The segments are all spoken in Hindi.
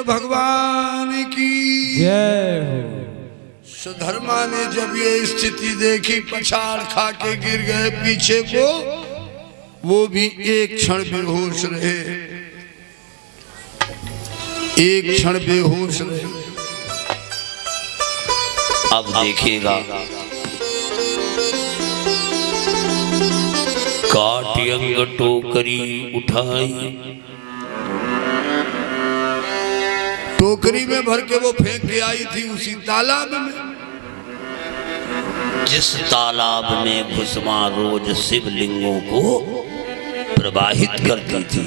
शंकर भगवान की जय हो। सुधर्मा ने जब ये स्थिति देखी, पछाड़ खा के गिर गए पीछे को। वो भी एक क्षण बेहोश रहे, एक क्षण बेहोश रहे। अब देखिएगा, काटियंग टोकरी उठाई, टोकरी में भर के वो फेंक के आई थी उसी तालाब में, जिस तालाब में भुस्मा रोज शिवलिंगों को प्रवाहित करती थी।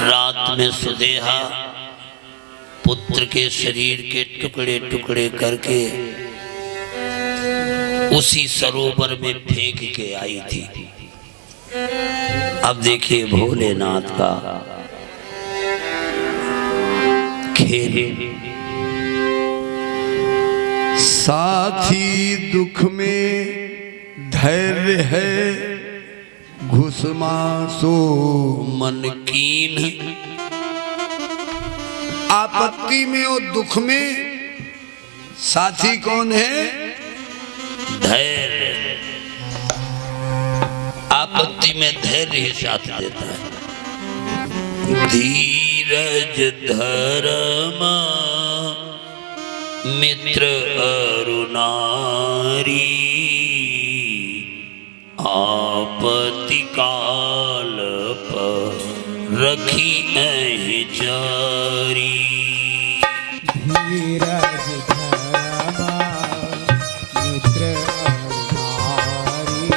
रात में सुदेहा पुत्र के शरीर के टुकड़े टुकड़े करके उसी सरोवर में फेंक के आई थी। अब देखिए भोलेनाथ का खेल। साथी दुख में धैर्य है, घुसमा सो मन कीन। आपत्ति में और दुख में साथी कौन है? धैर्य। आपत्ति में धैर्य ही साथ देता है। धीरज धर्म मित्र अरुणारी, आपत्ति काल पर रखी जारी। धीरज धर्मा मित्र अरुणारी,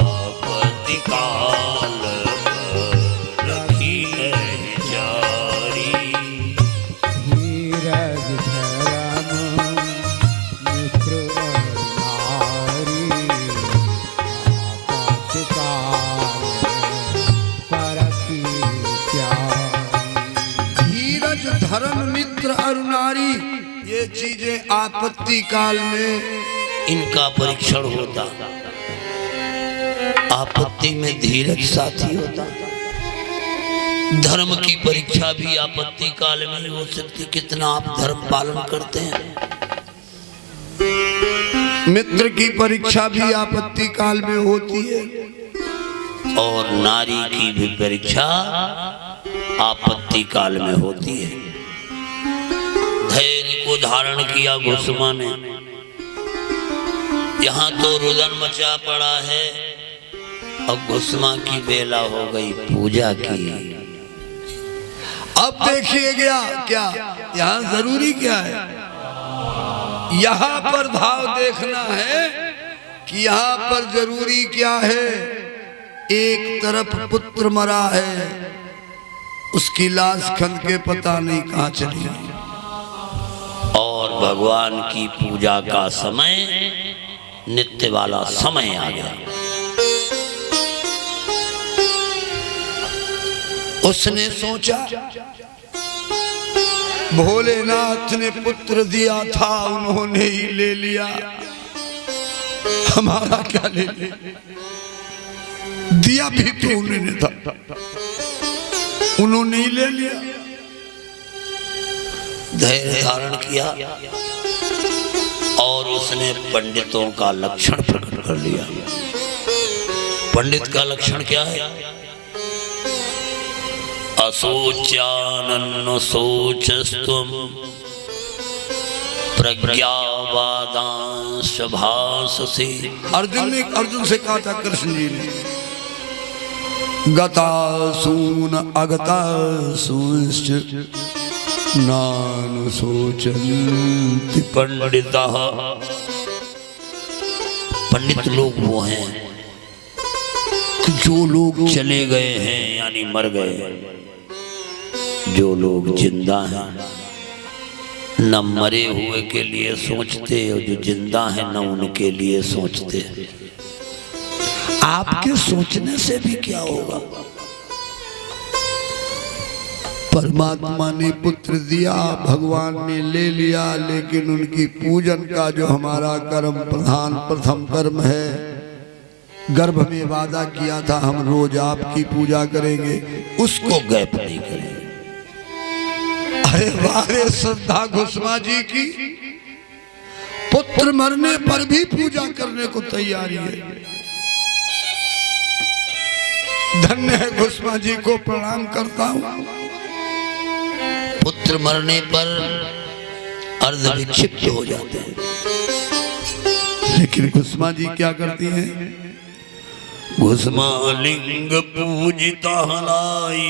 आपत्ति काल पर रखी जारी। धीरज धर्मा मित्र अरुणारी, आपत्तिकाल परखी जारी। धीरज धर्म मित्र अरुणारी, ये चीजें आपत्ति काल में इनका परीक्षण होता। आपत्ति में धीरज साथी होता। धर्म की परीक्षा भी आपत्ति काल में हो सकती। कितना आप धर्म पालन करते हैं। मित्र की परीक्षा भी आपत्ति काल में होती है। और नारी की भी परीक्षा आपत्ति काल में होती है। धैर्य को धारण किया घुसमा ने। यहाँ तो रुदन मचा पड़ा है। अब घुसमा की बेला हो गई पूजा की। अब देखिए गया क्या, यहाँ जरूरी क्या है? यहाँ पर भाव देखना है कि यहाँ पर जरूरी क्या है। एक तरफ पुत्र मरा है, उसकी लाश खन के पता नहीं कहाँ चली। और भगवान की पूजा का समय, नित्य वाला समय आ गया। उसने सोचा भोलेनाथ ने पुत्र दिया था, उन्होंने ही ले लिया, हमारा क्या ले ले? दिया भी तो उन्होंने था, उन्होंने ही ले लिया। धैर्य धारण किया और उसने पंडितों का लक्षण प्रकट कर लिया। पंडित का लक्षण क्या है? असोच्यानन्नो सोचस्तुम प्रज्ञावादांश भाससे। अर्जुन से कहा था कृष्ण जी ने, गतासून अगतासूंश्च नानु सोचन्ति पंडितः। पंडित लोग वो हैं कि जो लोग चले गए हैं यानी मर गए। जो लोग जिंदा हैं न मरे हुए के लिए सोचते, और जो जिंदा हैं न उनके लिए सोचते। आपके सोचने से भी क्या होगा? परमात्मा ने पुत्र दिया, भगवान ने ले लिया, लेकिन उनकी पूजन का जो हमारा कर्म प्रधान प्रथम कर्म है गर्भ में वादा किया था हम रोज आपकी पूजा करेंगे, उसको गैप नहीं करें। अरे वारे श्रद्धा घुसमा जी की, पुत्र मरने पर भी पूजा करने को तैयारी है। धन्य है घुसमा जी को प्रणाम करता हूं। पुत्र मरने पर अर्ध विक्षिप्त हो जाते हैं, लेकिन घुसमा जी क्या करती हैं? घुसमा लिंग पूजिता हलाई।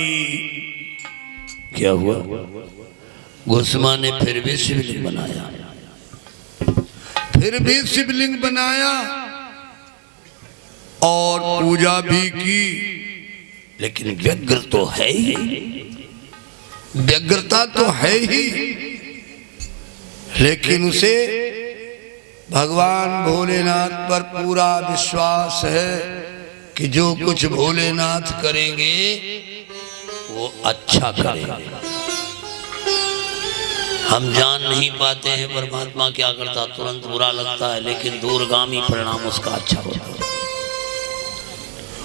क्या हुआ? घुसमा ने फिर भी शिवलिंग बनाया, फिर भी शिवलिंग बनाया और पूजा भी की, लेकिन व्यग्र तो है ही, व्यग्रता तो है ही, लेकिन उसे भगवान भोलेनाथ पर पूरा विश्वास है कि जो कुछ भोलेनाथ करेंगे वो अच्छा करेंगे। हम जान नहीं पाते हैं परमात्मा क्या करता, तुरंत बुरा लगता है, लेकिन दूरगामी परिणाम उसका अच्छा होता है।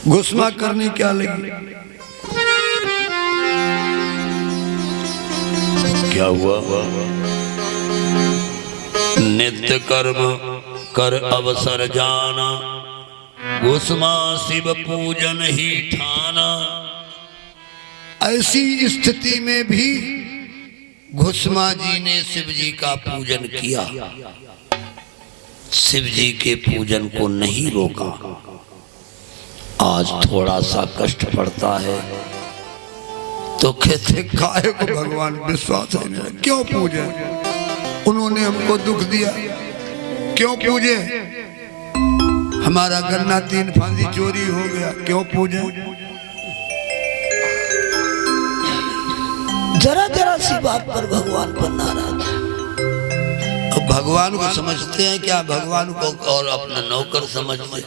घुसमा करनी क्या लगी? क्या हुआ? नित्य कर्म कर अवसर जाना, घुसमा शिव पूजन ही ठाना। ऐसी स्थिति में भी घुसमा जी ने शिव जी का पूजन किया, शिव जी के पूजन को नहीं रोका। आज थोड़ा सा कष्ट पड़ता है तो कहते काहे को भगवान विश्वास है मेरा, क्यों पूजे? उन्होंने हमको दुख दिया, क्यों पूजे? हमारा गन्ना 3 फांदी चोरी हो गया, क्यों पूजे? जरा जरा सी बात पर भगवान पर नाराज। अब भगवान को समझते हैं क्या? भगवान को और अपना नौकर समझते।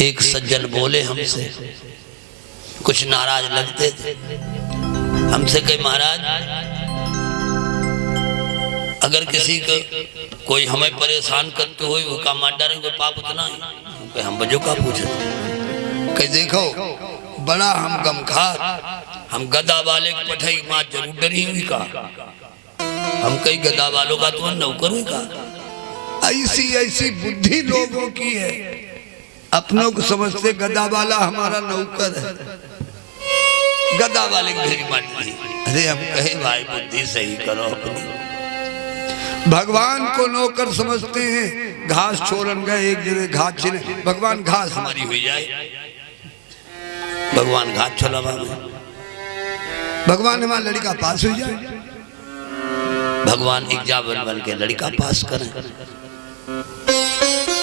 एक सज्जन बोले हमसे, कुछ नाराज लगते थे हमसे, कहे महाराज अगर किसी को कोई हमें परेशान करते हुए वो का मार डालेंगे, पाप उतना ही। हम बजो का पूछे, कहे देखो बड़ा हम गमखार, हम गदा वाले की पठाई माँ जरूर डरी हुई का, हम कई गदा वालों का तो नौकर होगा। ऐसी ऐसी बुद्धि लोगों की है, अपनों को समझते गदा वाला हमारा नौकर है, गदा वाले की भेरी माटी। अरे हम कहे भाई बुद्धि सही करो अपनी। भगवान को नौकर समझते हैं। घास छोड़न गए एक जगह, घास छिने, भगवान घास हमारी हुई जाए, भगवान घास छोड़वा में, भगवान हमारा लड़का पास हो जाए, भगवान एग्जाम बन के लड़का पास करें।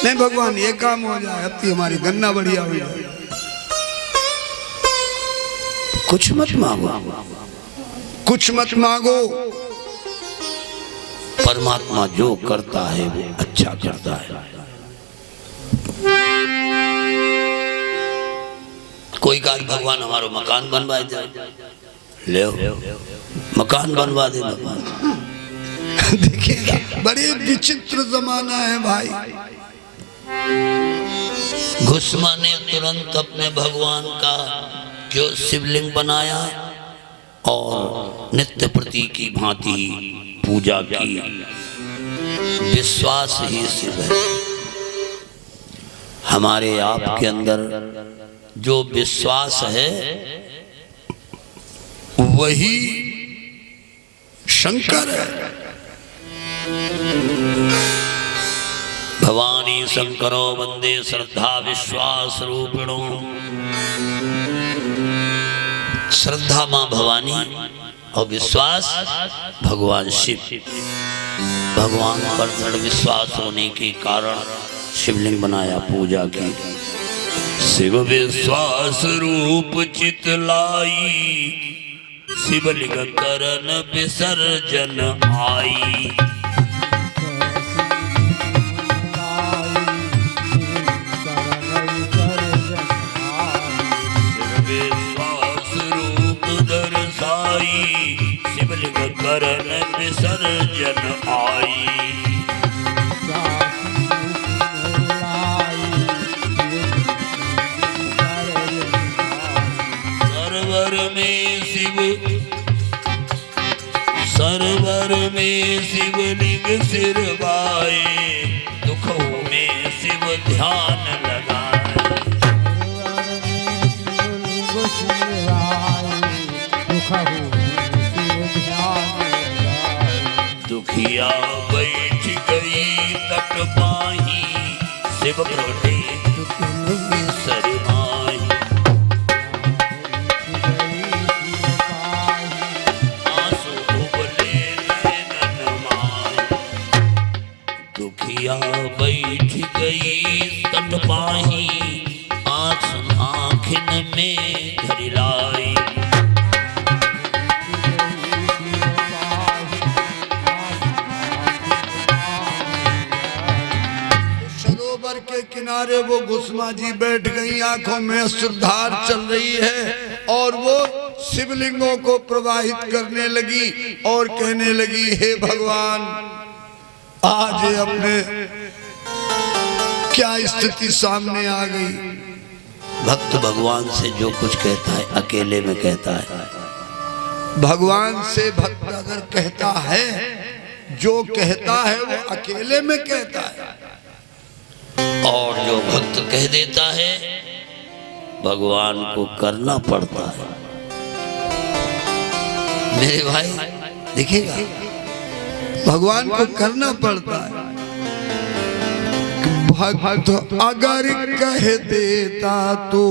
नहीं भगवान ये काम हो जाए, अब तो हमारी गन्ना बढ़िया हो जाए। कुछ मत मांगो, कुछ मत मांगो, परमात्मा जो करता है वो अच्छा करता है। कोई कहा भगवान हमारो मकान बनवा दे, ले मकान बनवा दे भगवान। देखिएगा बड़े विचित्र जमाना है भाई। घुसमा ने तुरंत अपने भगवान का जो शिवलिंग बनाया और नित्य प्रति की भांति पूजा की। विश्वास ही शिव है। हमारे आपके अंदर जो विश्वास है वही शंकर है। भवानी शंकरो वंदे श्रद्धा विश्वास रूपिणो। श्रद्धा मां भवानी और विश्वास भगवान शिव। भगवान पर दृढ़ विश्वास होने के कारण शिवलिंग बनाया, पूजा की। शिव विश्वास रूप चितलाई, शिवलिंग करन विसर्जन आई। शिवलिंग करन विसर्जन आई। शिवलिंग सिरवाए, दुखों में शिव ध्यान लगाए। दुखिया बैठ गई तट पाही, शिव प्रगटे सरमाही। आंसू उबले नैनन माही, दुखिया बैठ गई तट पाही, आँखिन में झरिलाई। सरोवर के किनारे वो गुस्मा जी बैठ गई, आंखों में अश्रुधार चल रही है और वो शिवलिंगों को प्रवाहित करने लगी और कहने लगी, हे भगवान, आज ये अपने क्या स्थिति सामने आ गई। भक्त भगवान से जो कुछ कहता है अकेले में कहता है। भगवान से भक्त अगर कहता है, जो कहता है वो अकेले में कहता है, और जो भक्त कह देता है भगवान को करना पड़ता है। मेरे भाई देखिएगा, भगवान को करना पड़ता है। भक्त अगर कह देता तो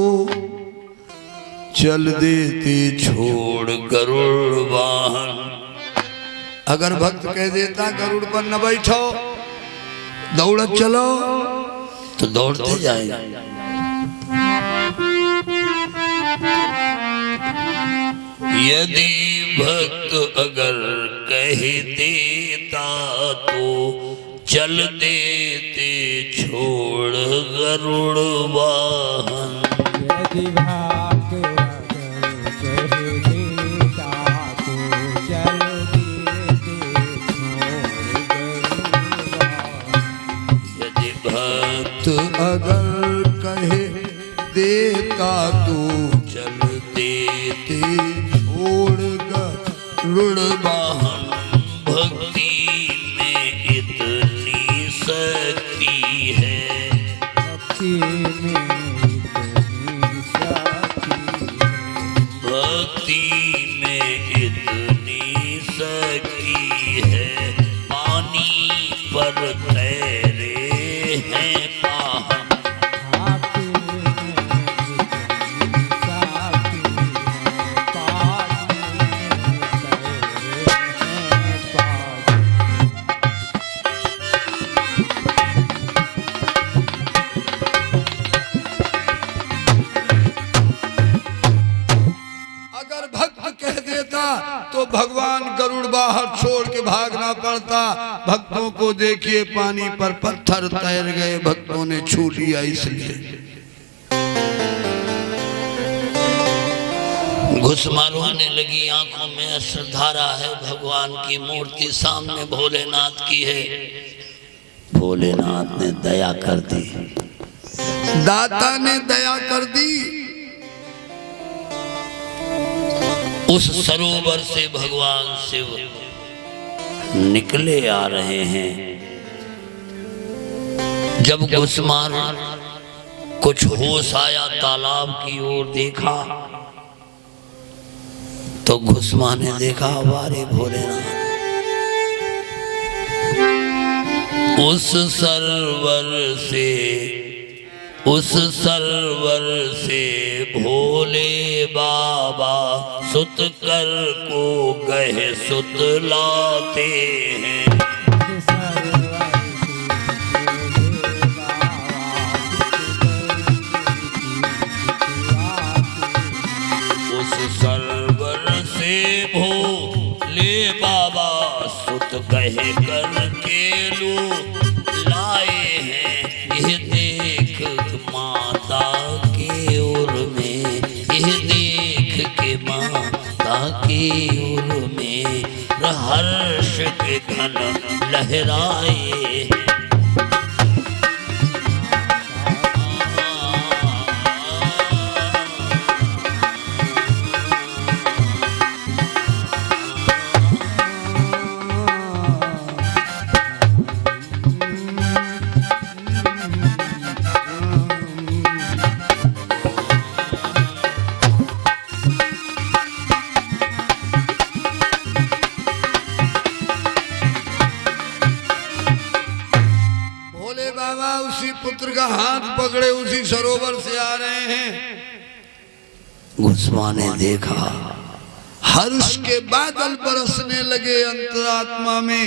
चल देते छोड़ गरुड़ वाहन। अगर भक्त कह देता गरुड़ पर न बैठो, दौड़त चलो, तो दौड़ते जाएंगे। यदि भक्त अगर कह देता तो चल देते छोड़ गरुड़ वाहन। यदि भक्त अगर कह देता तो चल देते छोड़ गरुड़। यदि भक्त अगर कहे देता तो चल देते छोड़ गरुड़ वाहन। भक्ति में इतनी शक्ति है, भक्ति में इतनी शक्ति है। भक्ति में इतनी शक्ति है, पानी पर तैरे हैं पाहन। भक्ति में इतनी शक्ति है, पानी में तैरे हैं पावन। अगर भक्त कह देता तो भगवान गरुड़ बाहर छोड़ के भागना पड़ता। भक्तों को देखिए, पानी पर पत्थर तैर गए, भक्तों ने छू लिया। इसलिए घुसमरुआने लगी, आंखों में अश्रुधारा है। भगवान की मूर्ति सामने भोलेनाथ की है। भोलेनाथ ने दया कर दी, दाता ने दया कर दी। उस सरोवर से भगवान शिव निकले आ रहे हैं। जब घुसमान कुछ होश आया, तालाब की ओर देखा तो घुसमा ने देखा, वारे भोलेनाथ, उस सरवर से भोले बाबा सुतकर को गए सुतलाते हैं। उस सरवर से भोले बाबा सुत कह कर के लो लाए हैं। यह देख माता के ओर में, यह देख के माता के ओर में हर्ष के घन लहराए हैं। हाथ पकड़े उसी सरोवर से आ रहे हैं। घुसमा ने देखा, हर्ष के बादल बरसने लगे, अंतरात्मा में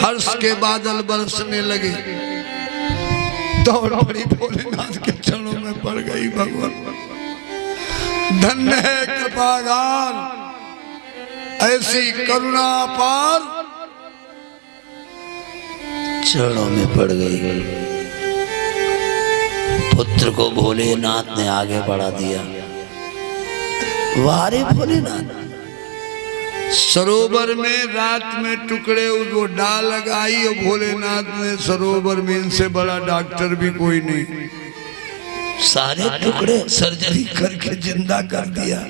हर्ष के बादल बरसने लगे। दौड़ पड़ी, भोलेनाथ के चरणों में पड़ गई। भगवान धन्य है कृपागार, ऐसी करुणा पार। चरणों में पड़ गई। पुत्र को भोलेनाथ ने आगे बढ़ा दिया। वारे भोलेनाथ, सरोवर में रात में टुकड़े वो डाल लगाई और भोलेनाथ ने सरोवर में इनसे बड़ा डॉक्टर भी कोई नहीं, सारे टुकड़े सर्जरी करके जिंदा कर दिया।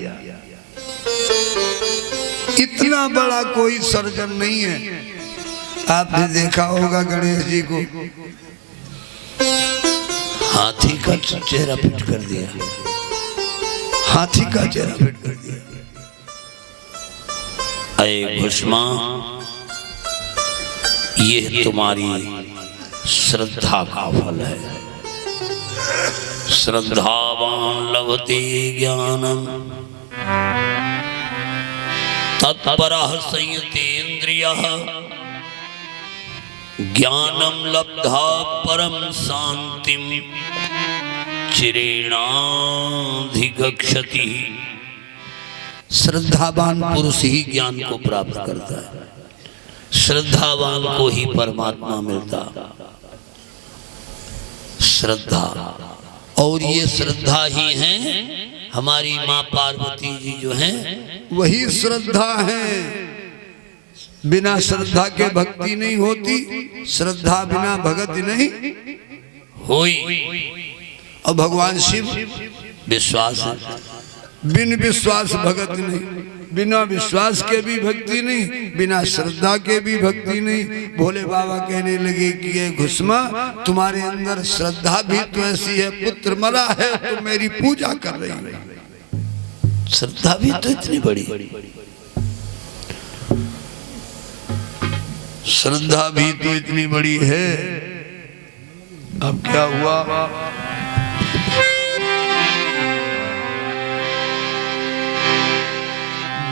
इतना बड़ा कोई सर्जन नहीं है। आपने देखा होगा गणेश जी को, हाथी का चेहरा फिट कर दिया, हाथी का चेहरा फिट कर दिया। अये भस्मा, ये तुम्हारी श्रद्धा का फल है। श्रद्धावान लभते ज्ञानम तत्परः संयतेन्द्रियः ज्ञानम लब्धा परम शांतिम चिरेणाधिगच्छति। श्रद्धावान पुरुष ही ज्ञान को प्राप्त करता है, श्रद्धावान को ही परमात्मा मिलता। श्रद्धा, और ये श्रद्धा ही है हमारी माँ पार्वती जी जो हैं, वही श्रद्धा है। बिना श्रद्धा के भक्ति नहीं होती, श्रद्धा बिना भक्ति नहीं होई। और भगवान शिव विश्वास है, बिन विश्वास भगत नहीं, बिना विश्वास के भी भक्ति नहीं, बिना श्रद्धा के भी भक्ति नहीं। भोले बाबा कहने लगे कि ये घुसमा, तुम्हारे अंदर श्रद्धा भी तो ऐसी है, पुत्र मरा है तो मेरी पूजा कर रही है। श्रद्धा भी तो इतनी बड़ी, श्रद्धा भी तो इतनी बड़ी है। अब क्या हुआ,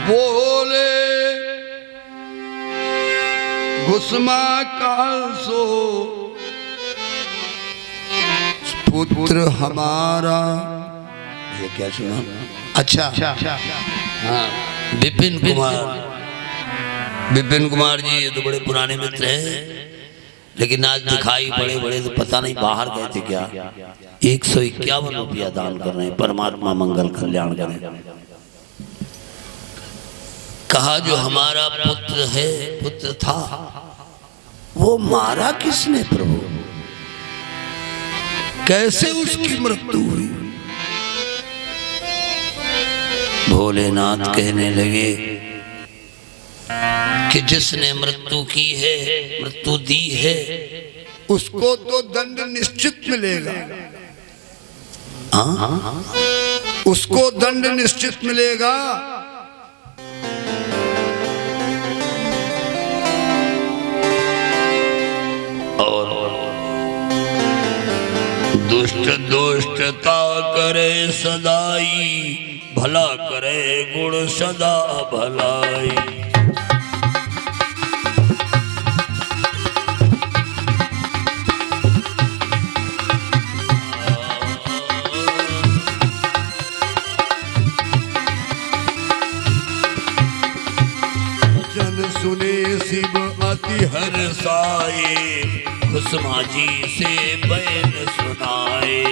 बोले घुसमा काल सो पुत्र हमारा। ये क्या सुना? अच्छा, हाँ, विपिन कुमार जी, ये तो बड़े पुराने मित्र हैं, लेकिन आज दिखाई बड़े बड़े तो पता नहीं बाहर गए थे क्या। 151 रुपया दान कर रहे हैं, परमात्मा मंगल कल्याण करें। कहा जो हमारा पुत्र है, पुत्र था, वो मारा किसने प्रभु? कैसे उसकी मृत्यु हुई? भोलेनाथ कहने लगे कि जिसने मृत्यु की है, मृत्यु दी है, उसको तो दंड निश्चित मिलेगा। उसको दंड निश्चित मिलेगा। और दुष्ट दुष्टता करे सदाई, भला करे गुण सदा भलाई। जन सुने शिव अति हर्षाए, घुसमा जी से बैन सुनाए।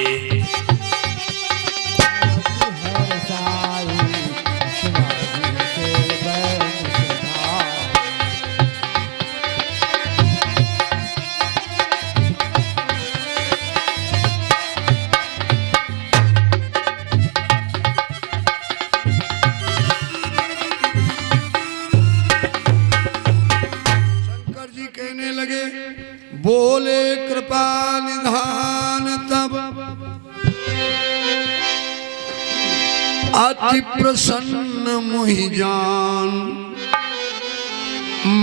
बोले कृपा निधान तब अति प्रसन्न मुहि जान,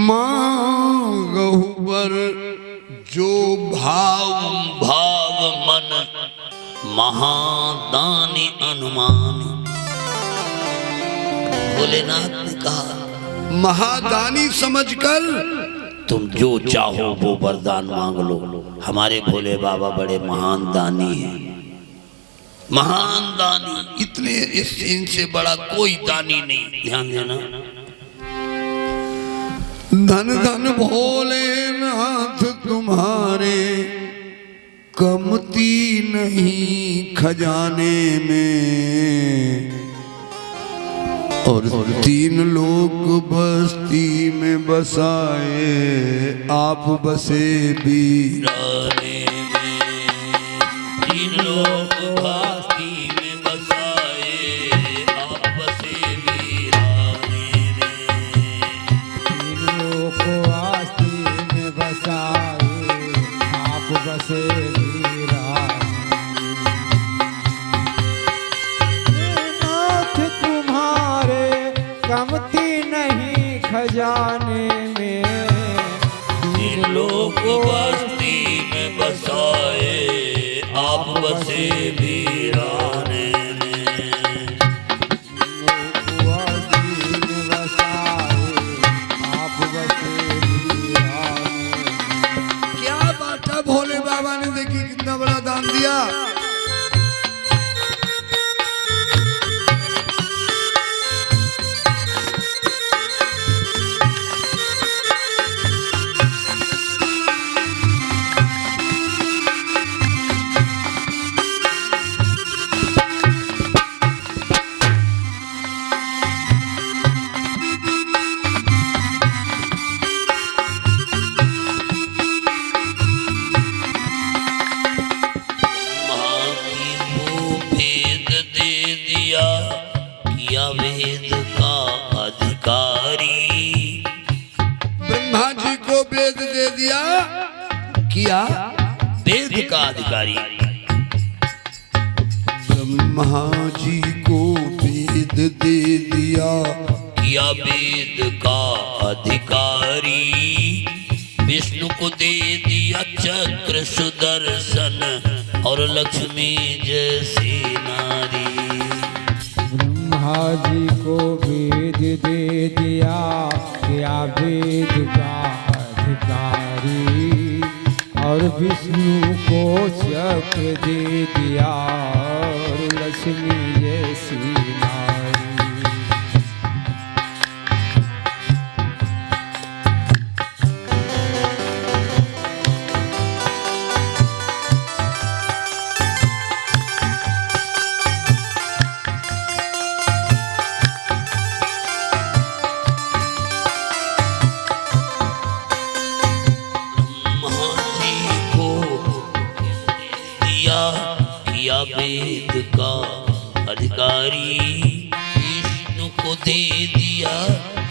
मांगहु वर जो भाव भाव मन महादानी अनुमान। भोलेनाथ ने कहा महादानी समझकर तुम जो चाहो वो वरदान मांग लो। हमारे भोले बाबा बड़े महान दानी हैं, महान दानी, इतने इनसे बड़ा कोई दानी नहीं। ध्यान देना। धन धन भोलेनाथ तुम्हारे कमती नहीं खजाने में, और 3 लोग बस्ती में बसाए आप बसे भी राने में। 3 लोग बस्ती में बसाए आप बसे वीराने में। 3 लोग आस्ती में बसाए आप बसे नाथ तुम्हारे कमती नहीं खजाने में। 3 लोग बस्ती में बसाए आप बसे वीराने में। आस्ती में बसाए आप बसे वीराने। क्या बात है। भोले बाबा ने देखी कितना बड़ा दान दिया। किया वेद का अधिकारी। ब्रह्मा जी को वेद दे दिया, किया वेद का अधिकारी। ब्रह्मा जी को वेद दे दिया, किया वेद का अधिकारी। विष्णु को दे दिया चक्र सुदर्शन और लक्ष्मी जैसी नारी। ब्रह्मा जी को वेद दे दिया, किया वेद का अधिकारी। और विष्णु को चक्र दे दिया और लक्ष्मी जैसी नारी। किया वेद का अधिकारी। विष्णु को दे दिया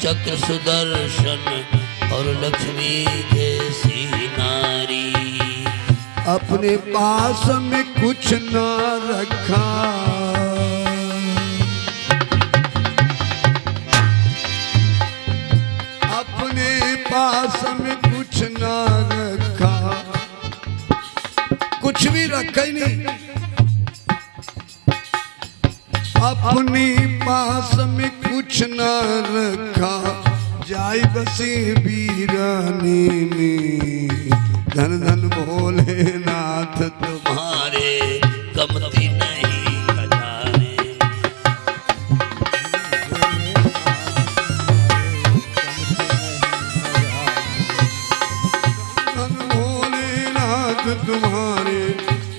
चक्र सुदर्शन और लक्ष्मी जैसी नारी। अपने पास में कुछ न रखा, अपने पास में कुछ न रखा, कुछ भी रखा ही नहीं। अपने पास में कुछ न रखा, जाय बसे वीराने में। धन धन भोलेनाथ तुम्हारे कमती नहीं खजाने। धन भोलेनाथ तुम्हारे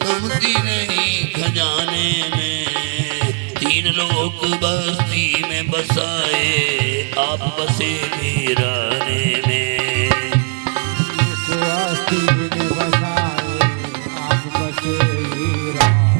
कमती नहीं खजाने में। 3 लोग बस्ती में बसाए आप बसे वीराने में। आस्ती में बसाए आप बसे वीराने।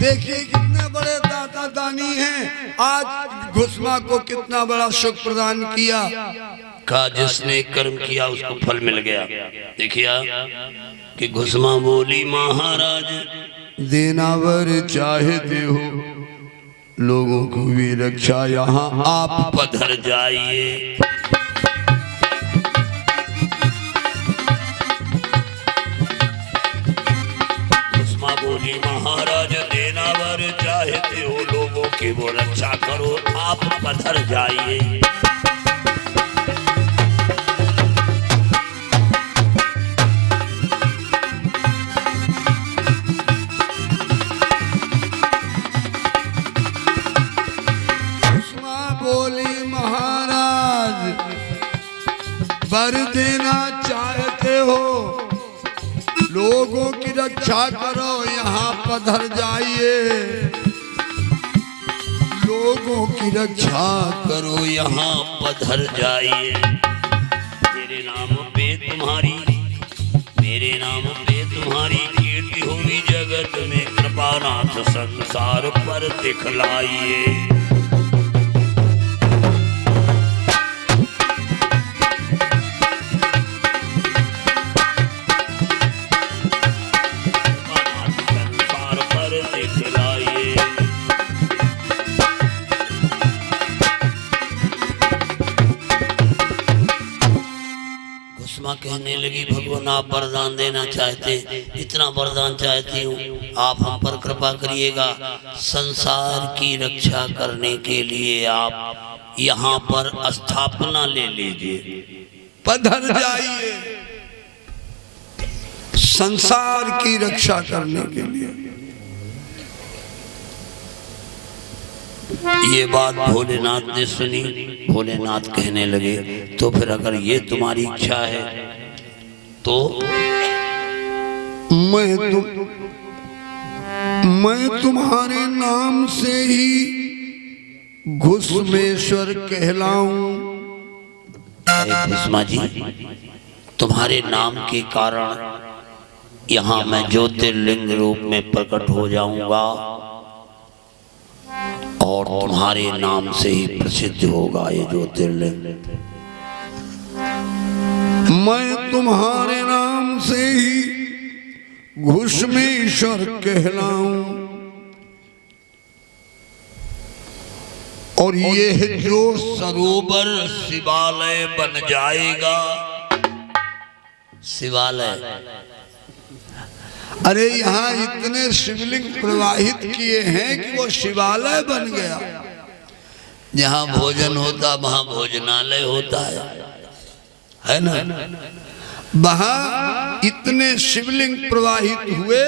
देखिए कितने बड़े दाता दानी हैं, आज घुसमा को कितना बड़ा सुख प्रदान किया। कहा जिसने कर्म किया उसको फल मिल गया। देखिए कि घुसमा बोली महाराज देना वर चाहते हो, लोगों को भी रक्षा यहाँ आप पधर जाइए। घुसमा बोली महाराज देना वर चाहते हो, लोगों की वो रक्षा करो, आप पधर जाइए। वर देना चाहते हो, लोगों की रक्षा करो, यहाँ पधर जाइए। लोगों की रक्षा करो यहाँ पधर जाइए। मेरे नाम पे तुम्हारी, मेरे नाम पे तुम्हारी कीर्ति होगी जगत में, कृपानाथ संसार पर दिखलाइए। कहने लगी भगवान आप वरदान देना चाहते, इतना वरदान चाहती हूँ, आप हम पर कृपा करिएगा। संसार की रक्षा करने के लिए आप यहाँ पर स्थापना ले लीजिए, पधर जाइए संसार की रक्षा करने के लिए। ये बात भोलेनाथ ने सुनी। भोलेनाथ कहने लगे तो फिर अगर ये तुम्हारी इच्छा है तो मैं तुम्हारे नाम से ही घुसमेश्वर कहलाऊं। घुसमा जी तुम्हारे नाम के कारण यहाँ मैं ज्योतिर्लिंग रूप में प्रकट हो जाऊंगा और तुम्हारे नाम से ही प्रसिद्ध होगा ये ज्योतिर्लिंग। मैं तुम्हारे नाम से ही घुसमेश्वर कहलाऊं और ये जो सरोवर शिवालय बन जाएगा। शिवालय, अरे यहाँ इतने शिवलिंग प्रवाहित किए हैं कि वो शिवालय बन गया। जहाँ भोजन होता वहाँ भोजनालय होता है ना। वहाँ इतने शिवलिंग प्रवाहित हुए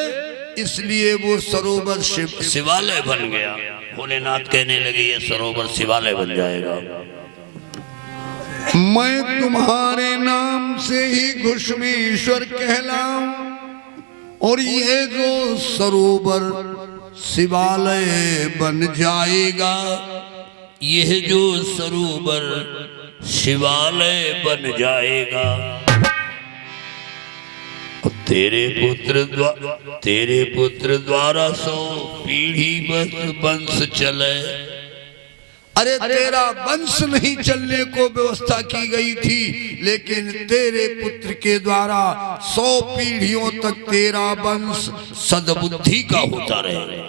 इसलिए वो सरोवर शिवालय बन गया। भोलेनाथ कहने लगे ये सरोवर शिवालय बन जाएगा। मैं तुम्हारे नाम से ही घुसमेश्वर कहलाऊं और ये जो सरोवर शिवालय बन जाएगा। यह जो सरोवर शिवालय बन जाएगा। तेरे पुत्र द्वारा 100 पीढ़ी वंश चले। अरे तेरा वंश नहीं चलने को व्यवस्था की गई थी, लेकिन तेरे पुत्र के द्वारा 100 पीढ़ियों तक तेरा वंश सद्बुद्धि का होता रहे।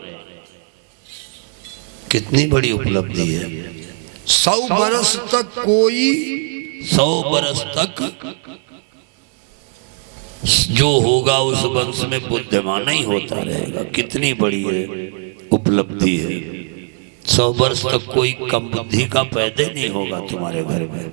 कितनी बड़ी उपलब्धि है। 100 बरस तक कोई 100 बरस तक जो होगा उस वंश में बुद्धिमान ही होता रहेगा। कितनी बड़ी है उपलब्धि है। 100 वर्ष तक कोई कम बुद्धि का पैदा नहीं होगा तुम्हारे घर में।